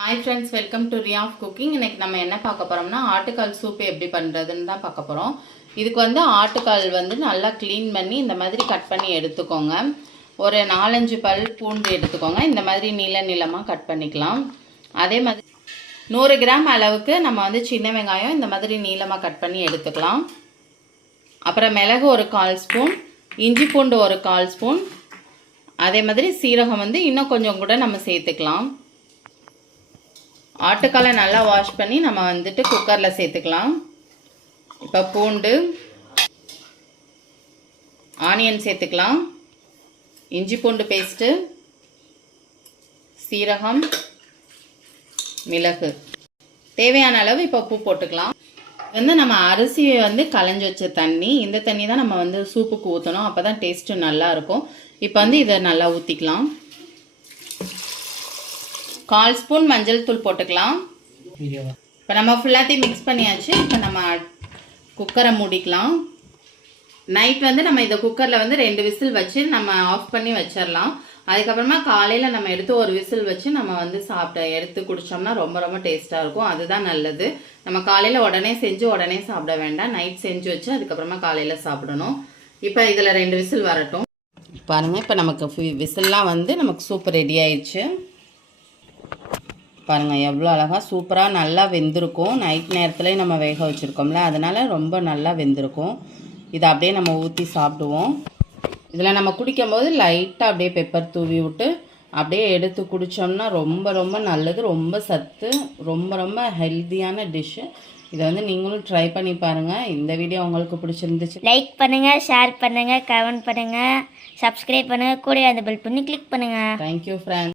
Hi friends, welcome to Riya of cooking. இன்றைக்கி நம்ம என்ன பார்க்க போகிறோம்னா ஆட்டுக்கால் சூப்பு எப்படி பண்ணுறதுன்னு தான் பார்க்க போகிறோம். இதுக்கு வந்து ஆட்டுக்கால் வந்து நல்லா க்ளீன் பண்ணி இந்த மாதிரி கட் பண்ணி எடுத்துக்கோங்க. ஒரு 4-5 பல் பூண்டு எடுத்துக்கோங்க. இந்த மாதிரி நீளமாக கட் பண்ணிக்கலாம். அதே மாதிரி 100 கிராம் அளவுக்கு நம்ம வந்து சின்ன வெங்காயம் இந்த மாதிரி நீளமாக கட் பண்ணி எடுத்துக்கலாம். அப்புறம் மிளகு ஒரு 1/4 ஸ்பூன், இஞ்சி பூண்டு ஒரு 1/4 ஸ்பூன், அதே மாதிரி சீரகம் வந்து இன்னும் கொஞ்சம் கூட நம்ம சேர்த்துக்கலாம். ஆட்டுக்காலை நல்லா வாஷ் பண்ணி நம்ம வந்துட்டு குக்கரில் சேர்த்துக்கலாம். இப்போ பூண்டு, ஆனியன் சேர்த்துக்கலாம், இஞ்சி பூண்டு பேஸ்ட்டு, சீரகம், மிளகு, தேவையான அளவு இப்போ உப்பு போட்டுக்கலாம். வந்து நம்ம அரிசியை வந்து களைஞ்சி வச்ச தண்ணி, இந்த தண்ணி தான் நம்ம வந்து சூப்புக்கு ஊற்றணும். அப்போ தான் டேஸ்ட்டு நல்லாயிருக்கும். இப்போ வந்து இதை நல்லா ஊற்றிக்கலாம். 1/4 ஸ்பூன் மஞ்சள் தூள் போட்டுக்கலாம். இப்போ நம்ம ஃபுல்லாத்தையும் மிக்ஸ் பண்ணியாச்சு. இப்போ நம்ம குக்கரை மூடிக்கலாம். நைட் வந்து நம்ம இந்த குக்கரில் வந்து 2 விசில் வச்சு நம்ம ஆஃப் பண்ணி வச்சிடலாம். அதுக்கப்புறமா காலையில் நம்ம எடுத்து ஒரு விசில் வச்சு நம்ம வந்து எடுத்து குடித்தோம்னா ரொம்ப ரொம்ப டேஸ்ட்டாக இருக்கும். அதுதான் நல்லது. நம்ம காலையில் உடனே செஞ்சு உடனே சாப்பிட வேண்டாம். நைட் செஞ்சு வச்சு அதுக்கப்புறமா காலையில் சாப்பிடணும். இப்போ இதில் 2 விசில் வரட்டும். பாருங்கள், இப்போ நமக்கு விசில்லாம் வந்து நமக்கு சூப் ரெடி ஆயிடுச்சு. பாருங்கள் எவ்வளோ அழகாக சூப்பராக நல்லா வெந்திருக்கும். நைட் நேரத்தில் நம்ம வேக வச்சுருக்கோம்ல, அதனால் ரொம்ப நல்லா வெந்திருக்கும். இதை அப்படியே நம்ம ஊற்றி சாப்பிடுவோம். இதில் நம்ம குடிக்கும்போது லைட்டாக அப்படியே பெப்பர் தூவி விட்டு அப்படியே எடுத்து குடித்தோம்னா ரொம்ப ரொம்ப நல்லது. ரொம்ப சத்து, ரொம்ப ரொம்ப ஹெல்த்தியான டிஷ்ஷு. இதை வந்து நீங்களும் ட்ரை பண்ணி பாருங்கள். இந்த வீடியோ உங்களுக்கு பிடிச்சிருந்துச்சு லைக் பண்ணுங்கள், ஷேர் பண்ணுங்கள், கமெண்ட் பண்ணுங்கள், சப்ஸ்கிரைப் பண்ணுங்கள், கூட அந்த பெல் பண்ணி கிளிக் பண்ணுங்கள். Thank you friends.